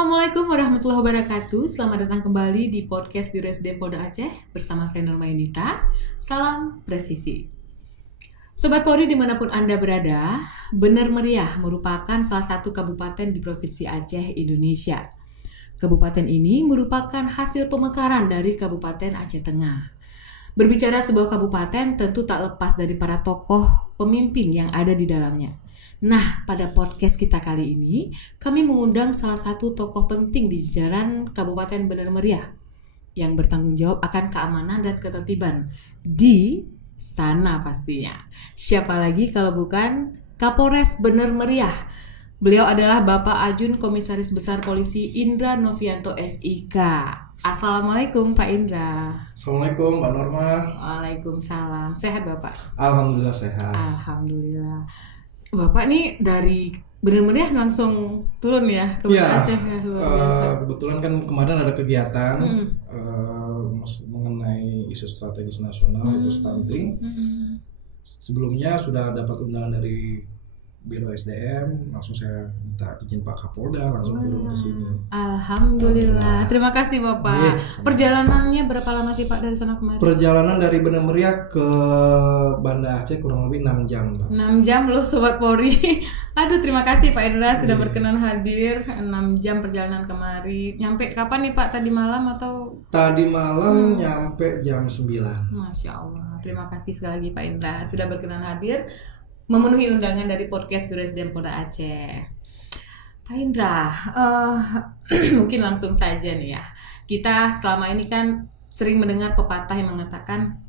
Assalamualaikum warahmatullahi wabarakatuh. Selamat datang kembali di podcast Biro SD Polda Aceh bersama saya Norma Yunita. Salam presisi. Sobat Polri dimanapun Anda berada, Bener Meriah merupakan salah satu kabupaten di Provinsi Aceh, Indonesia. Kabupaten ini merupakan hasil pemekaran dari Kabupaten Aceh Tengah. Berbicara sebuah kabupaten tentu tak lepas dari para tokoh pemimpin yang ada di dalamnya. Nah, pada podcast kita kali ini, kami mengundang salah satu tokoh penting di jajaran Kabupaten Bener Meriah yang bertanggung jawab akan keamanan dan ketertiban di sana pastinya. Siapa lagi kalau bukan Kapolres Bener Meriah. Beliau adalah Bapak Ajun Komisaris Besar Polisi Indra Novianto SIK. Assalamualaikum Pak Indra. Assalamualaikum Mbak Norma. Waalaikumsalam. Sehat Bapak? Alhamdulillah sehat. Alhamdulillah. Bapak nih dari Bener Meriah langsung turun ya ke Aceh ya, luar biasa. Kebetulan kan kemarin ada kegiatan mengenai isu strategis nasional itu stunting. Sebelumnya sudah dapat undangan dari Biro SDM, langsung saya minta izin Pak Kapolda langsung turun ke sini. Alhamdulillah. Terima kasih Bapak. Perjalanannya berapa lama sih Pak dari sana kemarin? Perjalanan dari Bener Meriah ke Banda Aceh kurang lebih 6 jam, Pak. 6 jam loh Sobat Polri. Aduh, terima kasih Pak Indra sudah berkenan hadir. 6 jam perjalanan kemari. Nyampe kapan nih Pak? Tadi malam atau? Tadi malam nyampe jam 9. Masya Allah. Terima kasih sekali lagi Pak Indra sudah berkenan hadir memenuhi undangan dari podcast Biro SDM Polda Aceh. Pak Indra, mungkin langsung saja nih ya. Kita selama ini kan sering mendengar pepatah yang mengatakan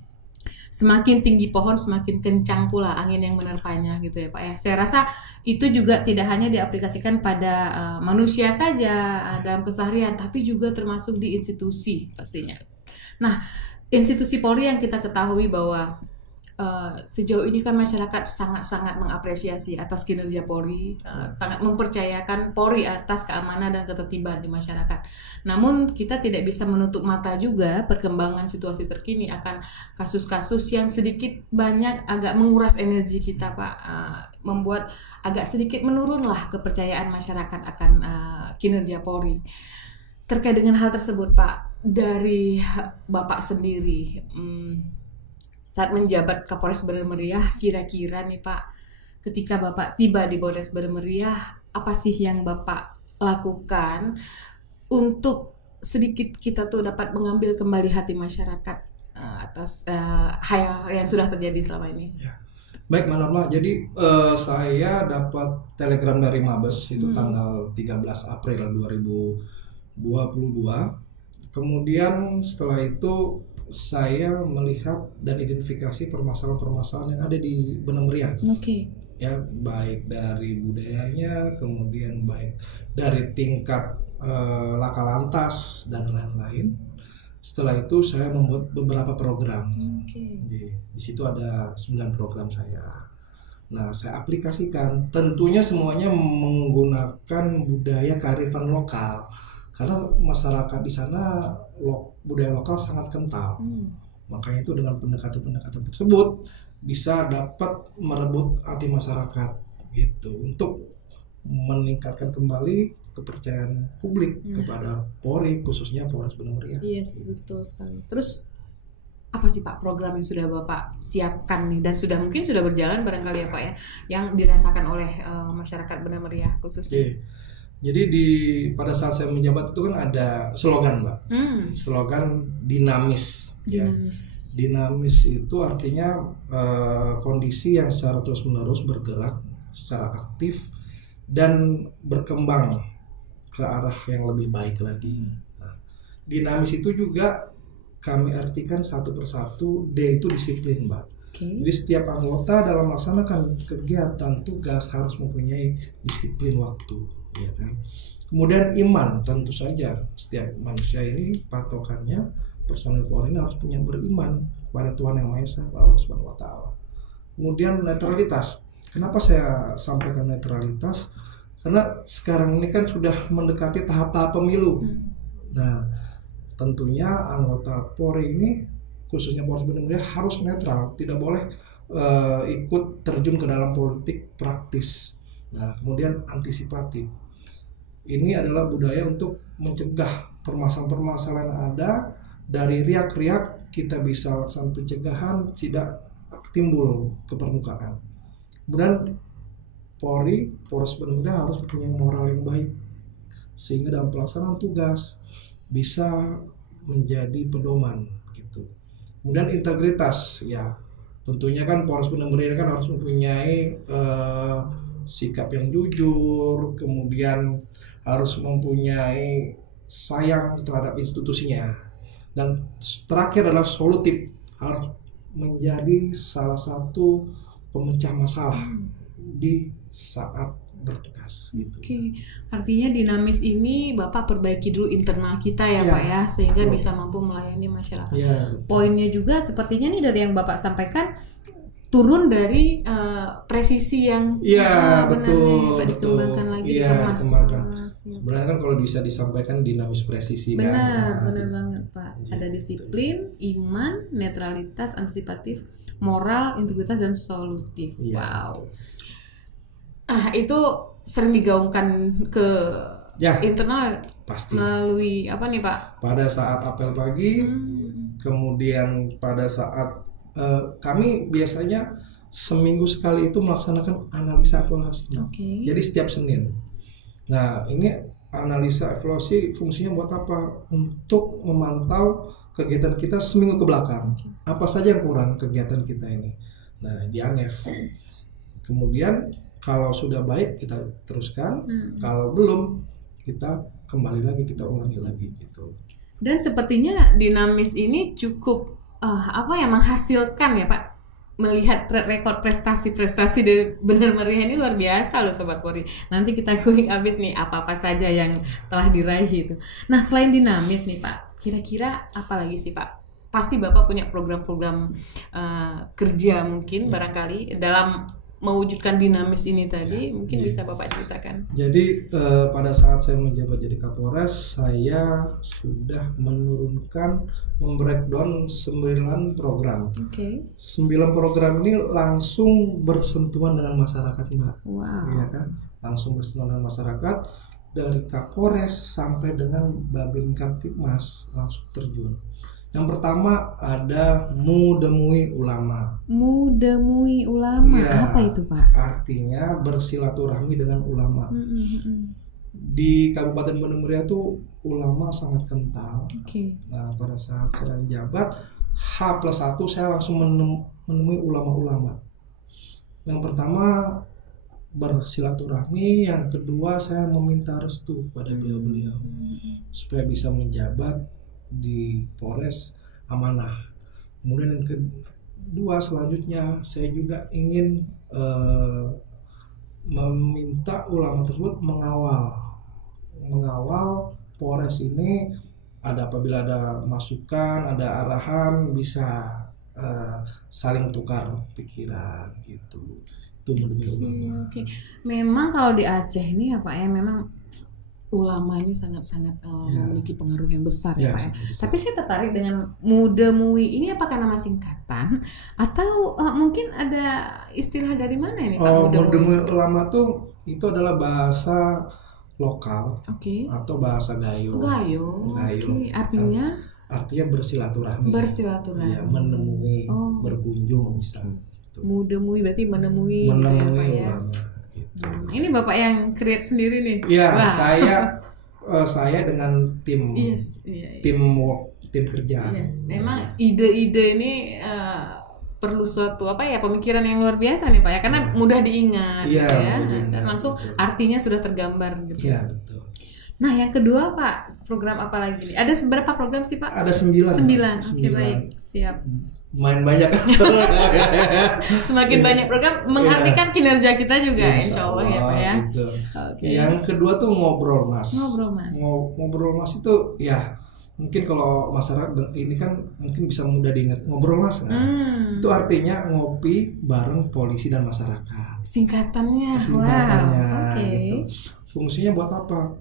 semakin tinggi pohon semakin kencang pula angin yang menerpanya gitu ya Pak ya. Saya rasa itu juga tidak hanya diaplikasikan pada manusia saja dalam keseharian, tapi juga termasuk di institusi pastinya. Nah, institusi Polri yang kita ketahui bahwa sejauh ini kan masyarakat sangat-sangat mengapresiasi atas kinerja Polri, sangat mempercayakan Polri atas keamanan dan ketertiban di masyarakat. Namun kita tidak bisa menutup mata juga perkembangan situasi terkini akan kasus-kasus yang sedikit banyak agak menguras energi kita Pak, membuat agak sedikit menurunlah kepercayaan masyarakat akan kinerja Polri. Terkait dengan hal tersebut Pak, dari Bapak sendiri, saat menjabat Kapolres Bener Meriah, kira-kira nih Pak, ketika Bapak tiba di Polres Bener Meriah, apa sih yang Bapak lakukan untuk sedikit kita tuh dapat mengambil kembali hati masyarakat atas hal yang sudah terjadi selama ini? Ya. Baik Mbak Norma, jadi saya dapat telegram dari Mabes itu tanggal 13 April 2022. Kemudian setelah itu saya melihat dan identifikasi permasalahan-permasalahan yang ada di Bener Meriah. Ya, baik dari budayanya, kemudian baik dari tingkat laka lantas dan lain-lain. Setelah itu saya membuat beberapa program. Di situ ada 9 program saya. Nah, saya aplikasikan. Tentunya semuanya menggunakan budaya kearifan lokal. Karena masyarakat di sana budaya lokal sangat kental. Makanya itu dengan pendekatan-pendekatan tersebut bisa dapat merebut hati masyarakat gitu untuk meningkatkan kembali kepercayaan publik kepada Polri, khususnya Polres Bener Meriah. Yes, betul sekali. Terus apa sih Pak program yang sudah Bapak siapkan nih dan mungkin sudah berjalan barangkali ya Pak ya, yang dirasakan oleh masyarakat Bener Meriah khususnya? Jadi pada saat saya menjabat itu kan ada slogan Mbak, slogan dinamis. Dinamis itu artinya kondisi yang secara terus-menerus bergerak, secara aktif dan berkembang ke arah yang lebih baik lagi. Nah, dinamis itu juga kami artikan satu persatu, D itu disiplin Mbak. Jadi setiap anggota dalam melaksanakan kegiatan tugas harus mempunyai disiplin waktu. Ya kan? Kemudian iman, tentu saja setiap manusia ini patokannya personil Polri harus punya beriman kepada Tuhan Yang Maha Esa, Allah Subhanahu Wa Taala. Kemudian netralitas. Kenapa saya sampaikan netralitas? Karena sekarang ini kan sudah mendekati tahap-tahap pemilu. Nah, tentunya anggota Polri ini khususnya Polres Bener Meriah harus netral, tidak boleh ikut terjun ke dalam politik praktis. Nah, kemudian antisipatif. ini adalah budaya untuk mencegah permasalahan-permasalahan yang ada. Dari riak-riak kita bisa laksanakan pencegahan tidak timbul ke permukaan. Kemudian Polres Bener harus punya moral yang baik sehingga dalam pelaksanaan tugas bisa menjadi pedoman gitu. Kemudian integritas, ya tentunya kan Polres Bener kan harus mempunyai sikap yang jujur, kemudian harus mempunyai sayang terhadap institusinya, dan terakhir adalah solutif, harus menjadi salah satu pemecah masalah di saat bertugas gitu. Oke. Artinya dinamis ini Bapak perbaiki dulu internal kita ya, Pak ya, sehingga bisa mampu melayani masyarakat. Poinnya juga sepertinya nih dari yang Bapak sampaikan turun dari presisi yang betul, Pak, dikembangkan lagi, dikemas. Sebenarnya kan kalau bisa disampaikan dinamis presisi benar banget Pak. Ada disiplin, iman, netralitas, antisipatif, moral, integritas, dan solutif. Wow. Itu sering digaungkan ke internal pasti melalui apa nih Pak? Pada saat apel pagi, kemudian pada saat kami biasanya seminggu sekali itu melaksanakan analisa evaluasi. Jadi setiap Senin. Nah, ini analisa evaluasi fungsinya buat apa? Untuk memantau kegiatan kita seminggu ke belakang. Apa saja yang kurang kegiatan kita ini. Nah, di ANEF. Kemudian kalau sudah baik kita teruskan, kalau belum kita kembali lagi, kita ulangi lagi gitu. Dan sepertinya dinamis ini cukup menghasilkan ya Pak. Melihat rekor prestasi-prestasi dari Bener Meriah ini luar biasa loh Sobat Polri. Nanti kita kulik abis nih apa-apa saja yang telah diraih itu. Nah, selain dinamis nih Pak, kira-kira apa lagi sih Pak? Pasti Bapak punya program-program kerja mungkin barangkali dalam mewujudkan dinamis ini tadi, mungkin bisa Bapak ceritakan. Jadi pada saat saya menjabat jadi Kapolres, saya sudah membreakdown 9 program. 9 program ini langsung bersentuhan dengan masyarakat, Mbak. Wow. Ya kan? Langsung bersentuhan dengan masyarakat, dari Kapolres sampai dengan Babin Kamtibmas langsung terjun. Yang pertama ada Mudemui Ulama. Mudemui Ulama, apa itu Pak? Artinya bersilaturahmi dengan ulama. Di Kabupaten Bener Meriah itu ulama sangat kental. Nah, pada saat saya jabat H+1 saya langsung menemui ulama-ulama. Yang pertama bersilaturahmi, yang kedua saya meminta restu pada beliau-beliau supaya bisa menjabat di Polres amanah. Kemudian yang kedua selanjutnya saya juga ingin meminta ulama tersebut mengawal Polres ini, apabila ada masukan, ada arahan, bisa saling tukar pikiran gitu. Itu menurut ulama. Memang kalau di Aceh ini ya Pak ya, memang ulama ini sangat-sangat memiliki pengaruh yang besar ya Pak ya. Tapi saya tertarik dengan Mudemui ini, apakah nama singkatan atau mungkin ada istilah dari mana ini Pak? Mudemui Ulama itu adalah bahasa lokal atau bahasa Gayo. Artinya bersilaturahmi. Ya, menemui, berkunjung bisa. Mudemui berarti menemui gitu ya Pak ya. Ini Bapak yang create sendiri nih. Iya, saya dengan tim kerja. Memang ide-ide ini perlu suatu pemikiran yang luar biasa nih Pak ya, karena mudah diingat dan langsung artinya sudah tergambar gitu. Iya, betul. Nah, yang kedua Pak, program apa lagi nih? Ada berapa program sih Pak? Ada 9. Oke, baik, siap. Main banyak. Semakin banyak program mengartikan kinerja kita juga, insya Allah ya Pak ya. Gitu. Yang kedua tuh ngobrol mas. Ngobrol mas itu ya mungkin kalau masyarakat ini kan mungkin bisa mudah diingat, ngobrol mas. Itu artinya ngopi bareng polisi dan masyarakat. Singkatannya. Gitu. Fungsinya buat apa?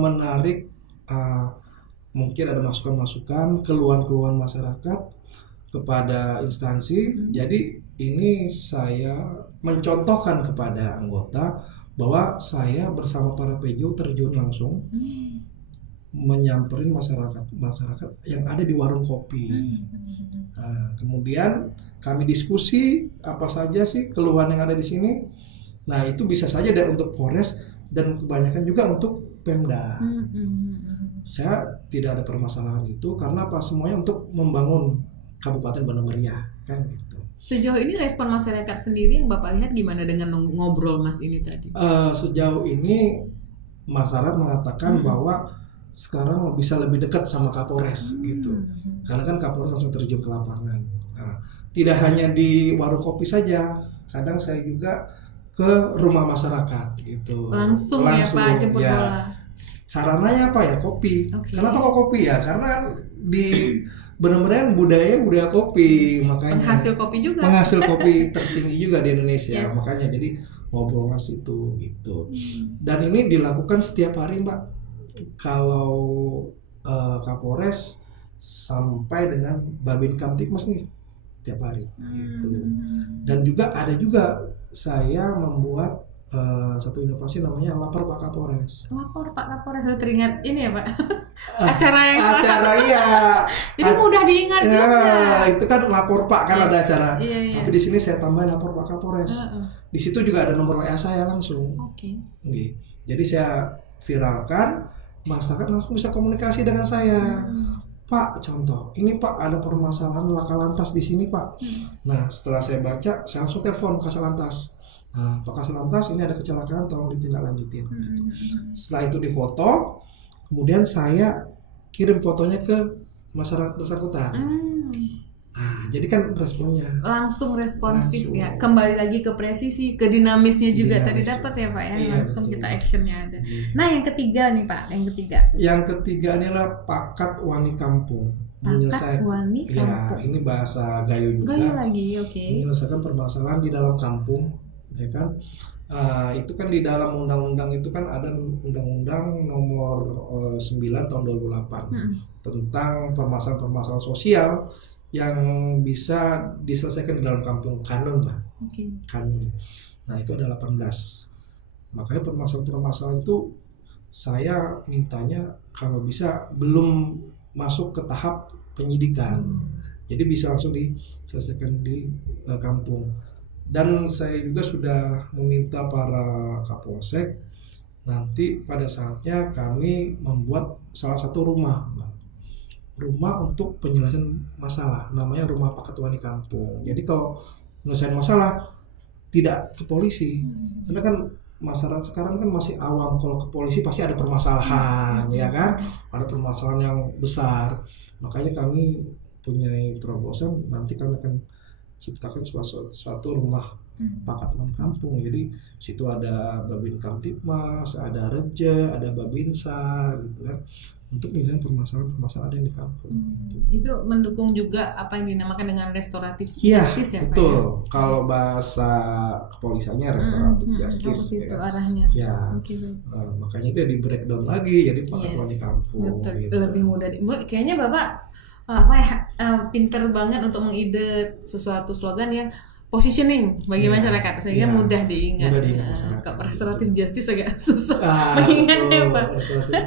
Menarik mungkin ada masukan-masukan, keluhan-keluhan masyarakat kepada instansi. Jadi ini saya mencontohkan kepada anggota bahwa saya bersama para PJO terjun langsung menyamperin masyarakat yang ada di warung kopi. Nah, kemudian kami diskusi apa saja sih keluhan yang ada di sini. Nah, itu bisa saja dari untuk Polres dan kebanyakan juga untuk Pemda. Saya tidak ada permasalahan itu karena apa, semuanya untuk membangun Kabupaten Bandung Meriah kan gitu. Sejauh ini respon masyarakat sendiri yang Bapak lihat gimana dengan ngobrol Mas ini tadi? Sejauh ini masyarakat mengatakan bahwa sekarang bisa lebih dekat sama Kapolres gitu. Karena kan Kapolres langsung terjun ke lapangan. Nah, tidak hanya di warung kopi saja, kadang saya juga ke rumah masyarakat gitu. Langsung ya Pak, jemput bola. Sarananya apa ya? Kopi. Kenapa kok kopi ya? Karena di benar-benar budaya kopi, makanya penghasil kopi juga. Penghasil kopi tertinggi juga di Indonesia. Makanya jadi ngobrol mas itu gitu. Dan ini dilakukan setiap hari, Mbak. Kalau Kapolres sampai dengan Babin Kamtibmas nih tiap hari gitu. Dan juga ada saya membuat satu inovasi namanya Lapor Pak Kapolres. Lapor Pak Kapolres, saya teringat ini ya Pak. Acara iya. Jadi mudah diingat juga. Itu kan Lapor Pak kan ada acara. Iya. Tapi di sini saya tambah Lapor Pak Kapolres. Di situ juga ada nomor WA saya langsung. Oke. Jadi saya viralkan, masyarakat langsung bisa komunikasi dengan saya. Pak, contoh, ini Pak ada permasalahan laka lantas di sini Pak. Nah, setelah saya baca, saya langsung telepon Kasal Lantas. Nah, Pak Kasal Lantas, ini ada kecelakaan, tolong ditindaklanjutin. Gitu. Setelah itu difoto, kemudian saya kirim fotonya ke masyarakat bersangkutan. Nah, jadi kan responnya langsung responsif ya. Kembali lagi ke presisi, ke dinamisnya juga tadi dapat ya Pak ya. Langsung betul. Kita actionnya ada. Nah, yang ketiga nih Pak, Yang ketiga adalah Pakat Wani Kampung. Pakat Wani Kampung. Ya, ini bahasa Gayo juga. Gayo lagi, oke. Menyelesaikan permasalahan di dalam kampung, ya kan? Itu kan di dalam undang-undang itu kan ada undang-undang nomor 9 tahun 2008 tentang permasalahan-permasalahan sosial yang bisa diselesaikan di dalam kampung, kanun lah. Kanun. Nah, itu ada 18. Makanya permasalahan-permasalahan itu saya mintanya kalau bisa belum masuk ke tahap penyidikan. Jadi bisa langsung diselesaikan di kampung. Dan saya juga sudah meminta para Kapolsek nanti pada saatnya kami membuat salah satu rumah untuk penyelesaian masalah, namanya Rumah Pakat Wani Kampung. Jadi kalau menyelesaikan masalah tidak ke polisi, karena kan masyarakat sekarang kan masih awam, kalau ke polisi pasti ada permasalahan, ya kan? Ada permasalahan yang besar. Makanya kami punya terobosan, nanti kami akan ciptakan suatu rumah Pakat Wani Kampung. Jadi situ ada Babin Kamtibmas, ada Reja, ada Babinsa gitu kan, untuk misalnya permasalahan ada yang di kampung. Itu mendukung juga apa yang dinamakan dengan restoratif justice ya Pak? Betul. Kalau bahasa kepolisiannya restoratif justice. Itu arahnya. Ya. Makanya itu ya di breakdown lagi jadi Pakat Wani Kampung. Betul. Gitu. Lebih mudah. Kayaknya Bapak pinter banget untuk mengide sesuatu slogan yang positioning bagi masyarakat sehingga mudah diingat. Kalau restoratif justice agak susah mengingatnya Pak.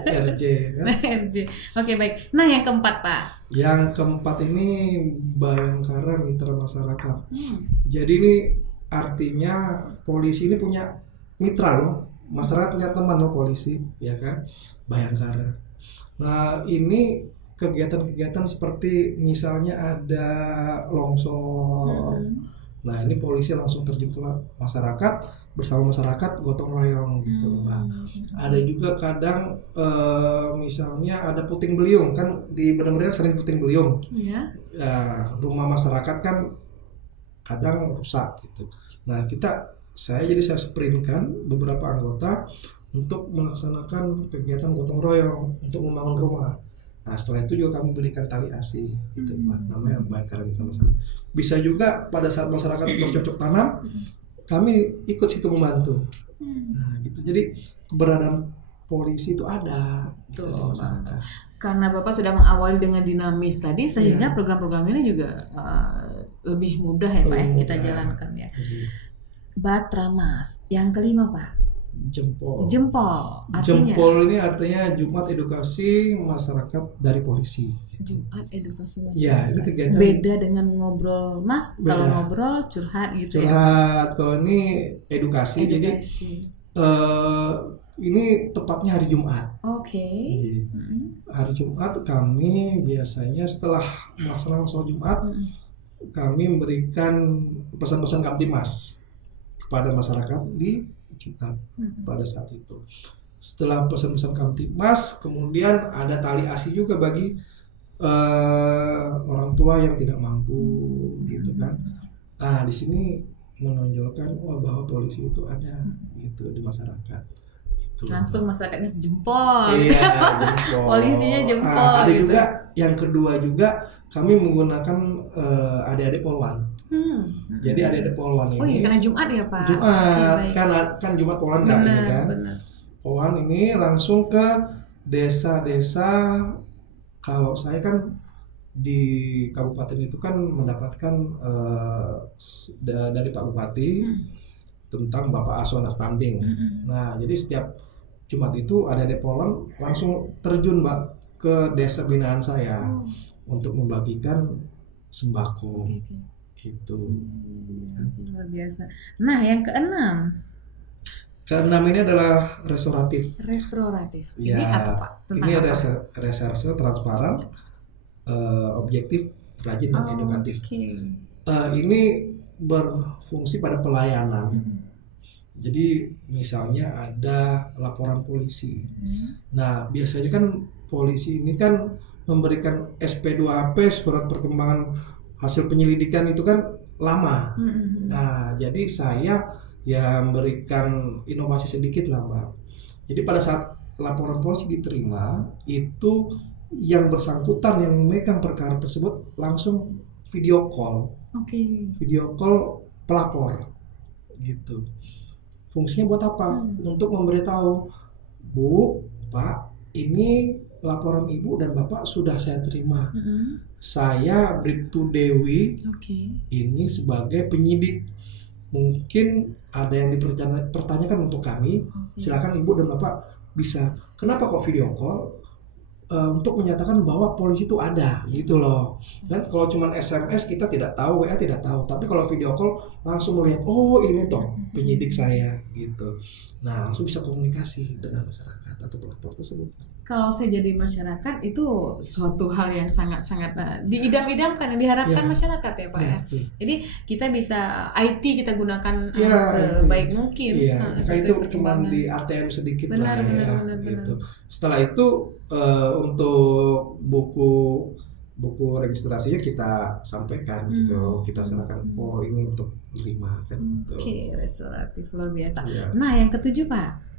RJ kan? RJ. Oke, baik. Nah, yang keempat Pak. Yang keempat ini Bayangkara Mitra Masyarakat. Jadi ini artinya polisi ini punya mitra loh. Masyarakat punya teman loh polisi, ya kan? Bayangkara. Nah, ini kegiatan-kegiatan seperti misalnya ada longsor. Nah, ini polisi langsung terjun ke masyarakat, bersama masyarakat gotong royong gitu, Pak. Ada juga kadang misalnya ada puting beliung, kan di benar-benar sering puting beliung. Rumah masyarakat kan kadang rusak gitu. Nah, saya sprintkan beberapa anggota untuk melaksanakan kegiatan gotong royong untuk membangun rumah. Nah, setelah itu juga kami berikan tali asi gitu, Pak. Namanya Bayangkara Mitra Masyarakat. Bisa juga pada saat masyarakat bercocok tanam, kami ikut situ membantu. Nah, gitu. Jadi keberadaan polisi itu ada gitu, di masyarakat. Karena Bapak sudah mengawali dengan dinamis tadi, sehingga program-program ini juga lebih mudah ya Pak, kita jalankan ya. Batramas. Yang kelima Pak. Jempol. Artinya? Jempol ini artinya Jumat Edukasi Masyarakat dari Polisi. Gitu. Jumat Edukasi Masyarakat. Ya, ini kegiatan. Beda dengan ngobrol, Mas. Beda. Kalau ngobrol curhat gitu curhat. Kalau ini edukasi. Jadi ini tepatnya hari Jumat. Oke. Hari Jumat kami biasanya setelah melaksanakan sholat Jumat, kami memberikan pesan-pesan Kamtimas kepada masyarakat di Jumat pada saat itu. Setelah pesan-pesan Kamtimas, kemudian ada tali asi juga bagi orang tua yang tidak mampu, gitu kan. Nah, di sini menonjolkan bahwa polisi itu ada gitu di masyarakat. Itu. Langsung masyarakatnya jempol. Iya, jempol. Polisinya jempol. Ada gitu. juga yang kedua juga kami menggunakan adik-adik Polwan. Jadi adik-adik Polwan ini. Oh iya, karena Jumat ya Pak. Jumat kan Jumat Polwan ini kan. Benar. Polwan ini langsung ke desa-desa. Kalau saya kan di kabupaten itu kan mendapatkan dari Pak Bupati tentang Bapak Aswan Astanding. Nah, jadi setiap Jumat itu ada Polwan langsung terjun Mbak ke desa binaan saya untuk membagikan sembako. Gitu. Luar biasa. Nah, yang keenam ini adalah restoratif. Ini apa Pak? Ini ada reserse transparan, objektif, rajin dan edukatif. Ini berfungsi pada pelayanan. Jadi misalnya ada laporan polisi. Nah, biasanya kan polisi ini kan memberikan SP2AP, surat perkembangan hasil penyelidikan itu kan lama. Nah, jadi saya memberikan inovasi sedikit lah Mbak. Jadi pada saat laporan polisi diterima, itu yang bersangkutan yang memegang perkara tersebut langsung video call. Video call pelapor gitu. Fungsinya buat apa? Untuk memberitahu, Bu, Pak, ini laporan Ibu dan Bapak sudah saya terima. Saya Bribtu Dewi ini sebagai penyidik. Mungkin ada yang dipertanyakan untuk kami. Silakan Ibu dan Bapak bisa. Kenapa kok video call? Untuk menyatakan bahwa polisi itu ada, gitu loh. Dan kalau cuma SMS kita tidak tahu, WA tidak tahu. Tapi kalau video call langsung melihat, oh ini toh penyidik saya, gitu. Nah, langsung bisa komunikasi dengan masyarakat atau pelapor tersebut. Kalau saya jadi masyarakat itu suatu hal yang sangat-sangat diidam-idamkan, yang diharapkan masyarakat ya Pak ya. Jadi kita bisa IT kita gunakan sebaik mungkin. Itu cuma di ATM sedikit benar. Gitu. Setelah itu untuk buku registrasinya kita sampaikan gitu, kita serahkan. Oh ini untuk terima kan. Restoratif luar biasa. Nah yang ketujuh Pak.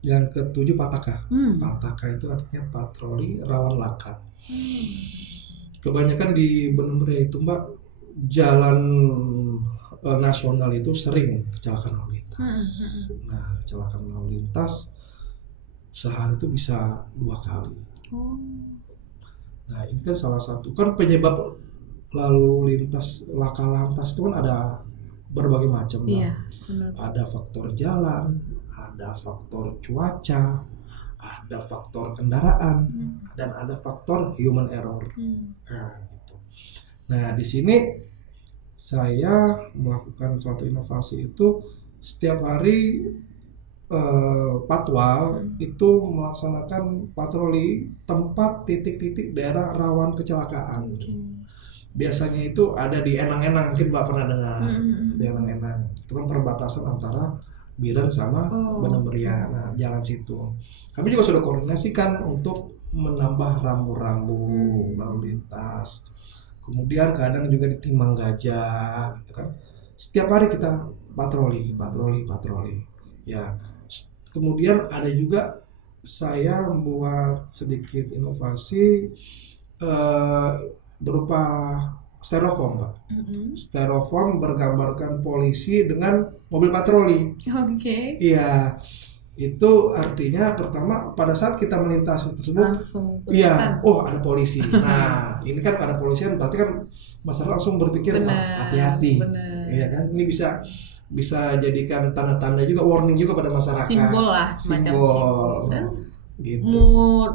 Yang ketujuh Pataka. Pataka itu artinya patroli rawan laka. Kebanyakan di Benemria itu Mbak, jalan nasional itu sering kecelakaan lalu lintas. Nah, kecelakaan lalu lintas sehari itu bisa 2 kali. Nah, ini kan salah satu kan penyebab lalu lintas laka lantas itu kan ada berbagai macam. Ada faktor jalan, ada faktor cuaca, ada faktor kendaraan, dan ada faktor human error. Nah, gitu. Nah, di sini saya melakukan suatu inovasi itu setiap hari Patwal itu melaksanakan patroli tempat titik-titik daerah rawan kecelakaan. Biasanya itu ada di Enang-Enang, mungkin Mbak pernah dengar. Di Enang-Enang itu kan perbatasan antara Biren sama Benemria. Nah, jalan situ kami juga sudah koordinasikan untuk menambah rambu-rambu lalu lintas. Kemudian kadang juga di Timang Gajah gitu kan. Setiap hari kita patroli. Ya. Kemudian ada juga saya membuat sedikit inovasi berupa styrofoam, Pak. Styrofoam bergambarkan polisi dengan mobil patroli. Iya. Itu artinya pertama pada saat kita melintasi tersebut ada polisi. Nah, ini kan ada polisian berarti kan masyarakat langsung berpikir hati-hati. Iya kan? Ini bisa bisa jadikan tanda-tanda juga, warning juga pada masyarakat. Simbol lah, semacam simbol. Gitu.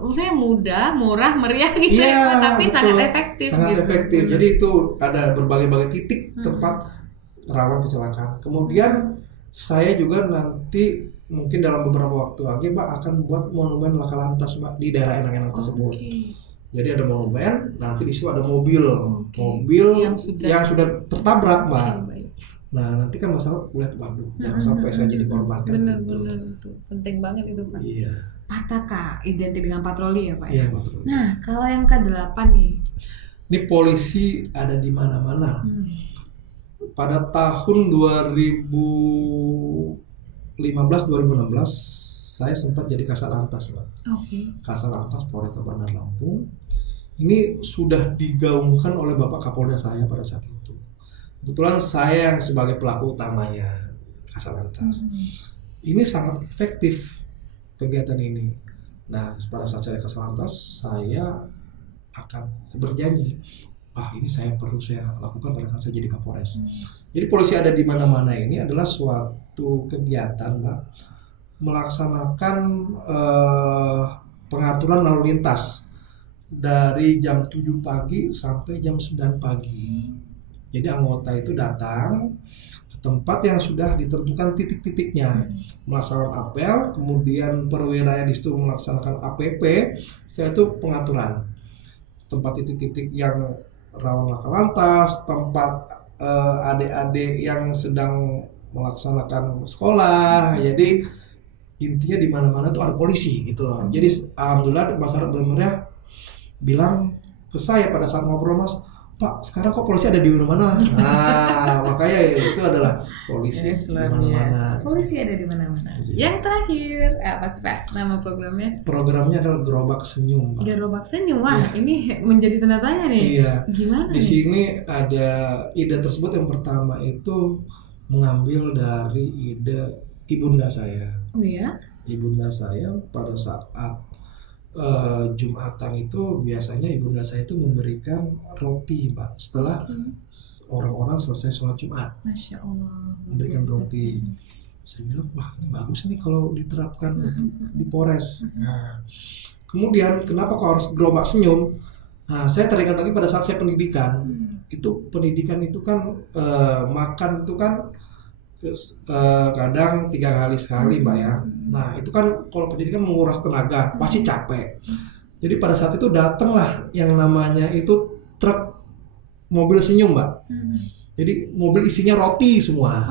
Maksudnya mudah, murah, meriah gitu ya, tapi betul. sangat efektif. Sangat gitu. efektif. Jadi itu ada berbagai-bagai titik tempat rawan kecelakaan. Kemudian saya juga nanti mungkin dalam beberapa waktu lagi Mbak akan buat monumen laka lantas Mbak di daerah Enang-Enang tersebut. Jadi ada monumen, nanti di situ ada mobil yang sudah tertabrak Mbak. Nah nanti kan masyarakat lihat, waduh, jangan sampai saya jadi korban. Bener-bener itu penting banget itu Pak. Iya. Pataka identik dengan patroli ya Pak. Iya, patroli. Nah kalau yang ke-8 nih. Ini polisi ada di mana-mana. Pada tahun 2015-2016 saya sempat jadi Kasat Lantas, Pak. Kasat Lantas Polresta Bandar Lampung. Ini sudah digaungkan oleh Bapak Kapolda saya pada saat itu. Kebetulan saya yang sebagai pelaku utamanya Kasat Lantas. Ini sangat efektif kegiatan ini. Nah, pada saat saya Kasat Lantas, saya akan berjanji, ini saya lakukan pada saat saya jadi Kapolres. Jadi polisi ada di mana-mana ini adalah suatu kegiatan, Mbak, melaksanakan pengaturan lalu lintas dari jam 7 pagi sampai jam 9 pagi. Jadi anggota itu datang ke tempat yang sudah ditentukan titik-titiknya, melaksanakan apel, kemudian perwira di situ melaksanakan APP, setelah itu pengaturan tempat titik-titik yang rawan laka lantas, tempat adik-adik yang sedang melaksanakan sekolah. Jadi intinya di mana-mana tuh ada polisi gitu loh. Jadi alhamdulillah masyarakat benar-benar bilang ke saya pada saat ngobrol, Mas, Pak, sekarang kok polisi ada di mana-mana? Nah, makanya itu adalah polisi di mana-mana. Polisi ada di mana-mana. Yang terakhir, apa sih Pak nama programnya? Programnya adalah Gerobak Senyum, Pak. Gerobak Senyum, wah ini menjadi tanda tanya nih. Iya. Gimana di sini ada ide tersebut, yang pertama itu mengambil dari ide ibunda saya. Oh iya? Ibunda saya pada saat Jumatan itu biasanya ibunda saya itu memberikan roti, Mbak, setelah orang-orang selesai sholat Jumat. Masya Allah. Memberikan roti. Saya bilang, wah ini bagus nih kalau diterapkan di Polres. Nah, kemudian kenapa kok harus gerobak senyum? Nah, saya teringat lagi pada saat saya pendidikan. Itu pendidikan itu kan makan itu kan kadang 3 kali sekali, Mbak ya. Nah itu kan kalau pendidikan menguras tenaga, pasti capek. Jadi pada saat itu datanglah yang namanya itu truk mobil senyum, Mbak. Jadi mobil isinya roti semua.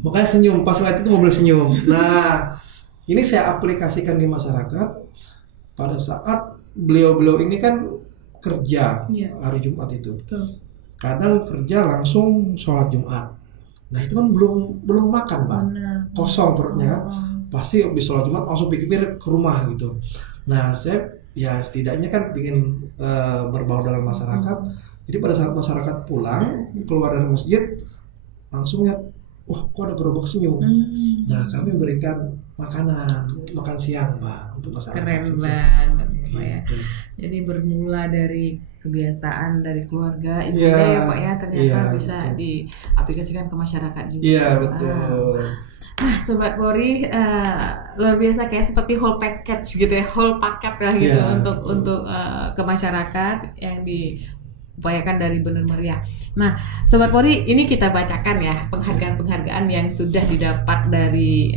Makanya senyum, pas lihat itu mobil senyum. Nah ini saya aplikasikan di masyarakat pada saat beliau-beliau ini kan kerja hari Jumat itu. Kadang kerja langsung sholat Jumat. Nah itu kan belum makan, Pak. Kosong perutnya kan. Pasti habis sholat Jumat langsung pikir-pikir ke rumah gitu. Nah saya ya setidaknya kan ingin berbaur dengan masyarakat. Jadi pada saat masyarakat pulang keluar dari masjid langsung lihat, wah kok ada gerobak senyum. Nah kami berikan makan siang, Mbak, untuk masyarakat. Keren banget ya. Jadi bermula dari kebiasaan dari keluarga ibunda ya Pak ya, ternyata bisa betul. Diaplikasikan ke masyarakat juga. Iya betul. Nah Sobat Polri, luar biasa, kayak seperti whole package gitu ya, whole paket lah gitu untuk ke masyarakat yang diupayakan dari Benar Meriah. Nah Sobat Polri, ini kita bacakan ya penghargaan-penghargaan yang sudah didapat dari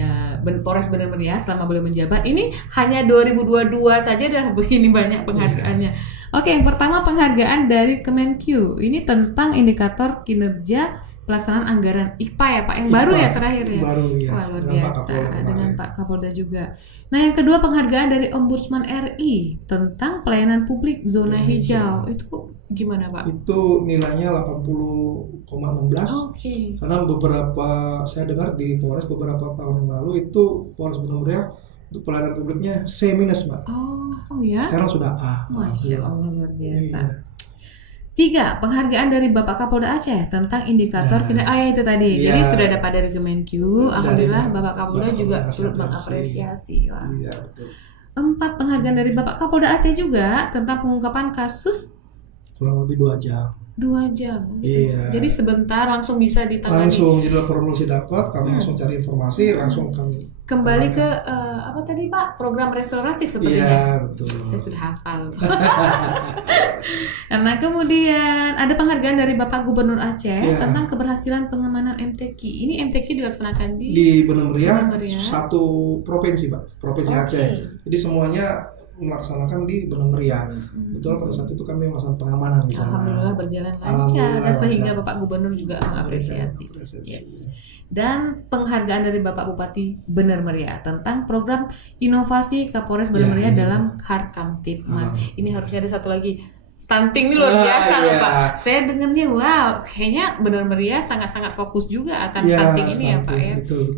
Polres Benar Meriah selama beliau menjabat. Ini hanya 2022 saja dah begini banyak penghargaannya. Oke, yang pertama penghargaan dari Kemenq. Ini tentang indikator kinerja pelaksanaan anggaran IKPA ya Pak, yang IKPA, baru ya terakhir ya. Baru ya. Wah, luar biasa, dengan Pak Kapolda juga. Nah, yang kedua penghargaan dari Ombudsman RI tentang pelayanan publik zona hijau. Itu gimana Pak? Itu nilainya 80,16. Karena beberapa saya dengar di Polres beberapa tahun yang lalu itu Polres Benar Meriah untuk pelayanan publiknya C-, Mbak. Oh ya. Sekarang sudah A. Masya Allah, luar biasa. 3, penghargaan dari Bapak Kapolda Aceh tentang indikator kinerja. Itu tadi. Jadi sudah dapat dari Kemenq. Alhamdulillah Bapak Kapolda juga turut mengapresiasi lah. 4, penghargaan dari Bapak Kapolda Aceh juga tentang pengungkapan kasus kurang lebih 2 jam. 2 jam. Iya. Jadi sebentar langsung bisa ditangani. Langsung jadi laporan polisi dapat, kami langsung cari informasi, langsung kami kembali ke apa tadi Pak? Program restoratif sepertinya. Iya, betul. Saya sudah hafal. Nah, kemudian ada penghargaan dari Bapak Gubernur Aceh tentang keberhasilan pengamanan MTQ. Ini MTQ dilaksanakan di Benua Meriah, satu provinsi, Pak. Provinsi Aceh. Jadi semuanya melaksanakan di Benua Meriah. Betul, pada saat itu kami melaksanakan pengamanan di sana. Alhamdulillah berjalan lancar dan sehingga Bapak Gubernur juga mengapresiasi. Yes. Dan penghargaan dari Bapak Bupati Bener Meriah tentang program inovasi Kapolres Bener Meriah dalam Harkamtipmas. Ini harusnya ada satu lagi. Stunting ini luar biasa loh Pak. Saya dengarnya wow, kayaknya Bener Meriah sangat-sangat fokus juga akan stunting ini ya Pak ya.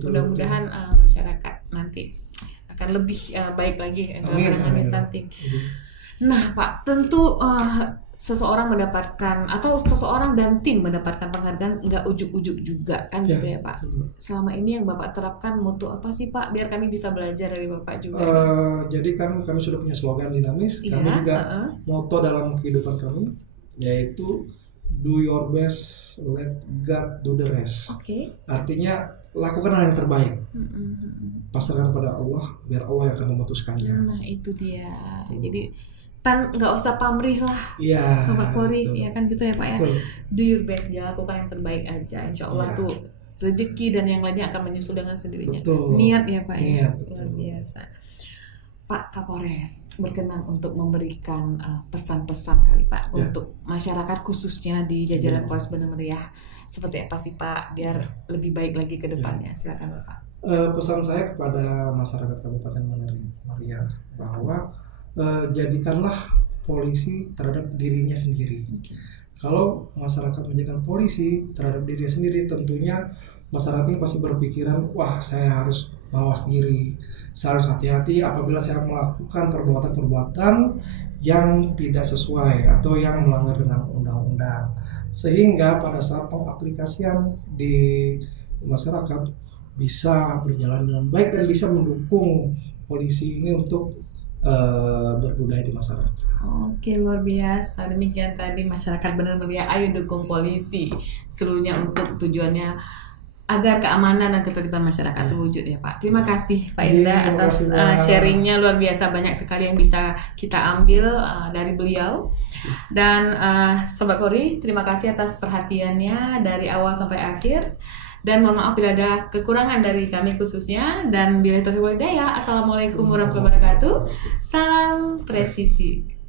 Mudah-mudahan masyarakat nanti akan lebih baik lagi dalam menangani stunting. Nah Pak, tentu seseorang mendapatkan atau seseorang dan tim mendapatkan penghargaan nggak ujuk-ujuk juga kan gitu ya Pak. Selama ini yang Bapak terapkan moto apa sih Pak? Biar kami bisa belajar dari Bapak juga. Jadi kan kami sudah punya slogan dinamis, kami juga moto dalam kehidupan kami yaitu do your best, let God do the rest. Artinya lakukan hal yang terbaik, pasrahkan pada Allah, biar Allah yang akan memutuskannya. Nah itu dia. Jadi nggak usah pamrih lah, Sobat Polri, ya kan gitu ya Pak ya. Do your best, ya lakukan yang terbaik aja. Insya Allah tuh rezeki dan yang lainnya akan menyusul dengan sendirinya. Niat ya Pak ya, luar biasa. Pak Kapolres berkenan untuk memberikan pesan-pesan kali Pak untuk masyarakat khususnya di jajaran Polres Bener Meriah. Seperti apa sih Pak biar lebih baik lagi ke depannya? Silakan Bapak. Pesan saya kepada masyarakat Kabupaten Bener Meriah bahwa jadikanlah polisi terhadap dirinya sendiri. Kalau masyarakat menjadikan polisi terhadap dirinya sendiri, tentunya masyarakat ini pasti berpikiran, wah saya harus mawas diri, saya harus hati-hati apabila saya melakukan perbuatan-perbuatan yang tidak sesuai atau yang melanggar dengan undang-undang. Sehingga pada saat pengaplikasian di masyarakat bisa berjalan dengan baik dan bisa mendukung polisi ini untuk berbudaya di masyarakat. Oke, luar biasa. Demikian tadi masyarakat Bener Meriah, ayo dukung polisi seluruhnya untuk tujuannya agar keamanan dan ketertiban masyarakat terwujud ya Pak. Terima kasih Pak Indra atas sharingnya, luar biasa, banyak sekali yang bisa kita ambil dari beliau. Dan Sobat Polri, terima kasih atas perhatiannya dari awal sampai akhir. Dan mohon maaf bila ada kekurangan dari kami khususnya. Dan bila taufiq wal hidayah, assalamualaikum warahmatullahi wabarakatuh. Salam presisi.